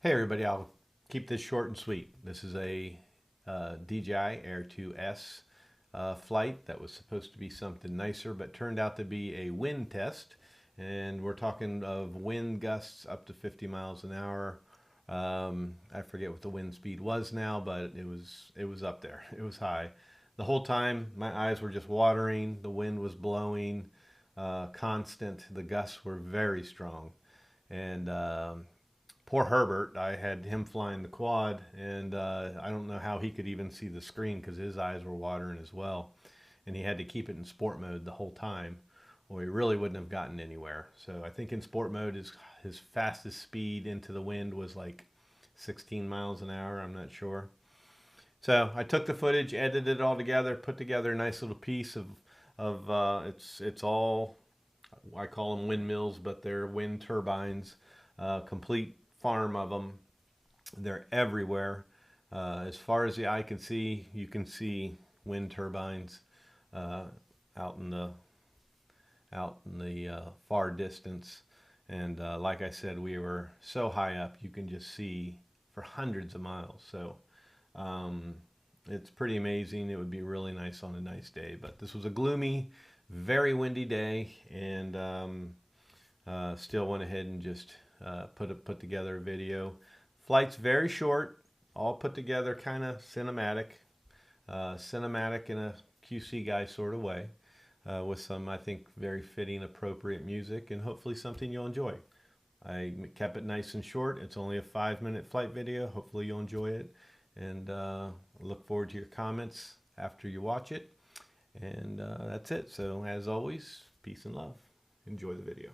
Hey everybody, I'll keep this short and sweet. This is a DJI Air 2S flight that was supposed to be something nicer, but turned out to be a wind test. And we're talking of wind gusts up to 50 miles an hour. I forget what the wind speed was now, but it was up there. It was high. The whole time my eyes were just watering. The wind was blowing constant. The gusts were very strong. And poor Herbert, I had him flying the quad, and I don't know how he could even see the screen because his eyes were watering as well. And he had to keep it in sport mode the whole time, or he really wouldn't have gotten anywhere. So I think in sport mode, his fastest speed into the wind was like 16 miles an hour. I'm not sure. So I took the footage, edited it all together, put together a nice little piece of it's all, I call them windmills, but they're wind turbines, complete farm of them. They're everywhere. As far as the eye can see, you can see wind turbines out in the far distance. And like I said, we were so high up, you can just see for hundreds of miles. So it's pretty amazing. It would be really nice on a nice day, but this was a gloomy, very windy day, and still went ahead and just put together a video. Flight's very short, all put together, kind of cinematic in a QC guy sort of way, with some, I think, very fitting, appropriate music, and hopefully something you'll enjoy. I kept it nice and short. It's only a 5-minute flight video. Hopefully you'll enjoy it, and look forward to your comments after you watch it. And that's it. So as always, peace and love. Enjoy the video.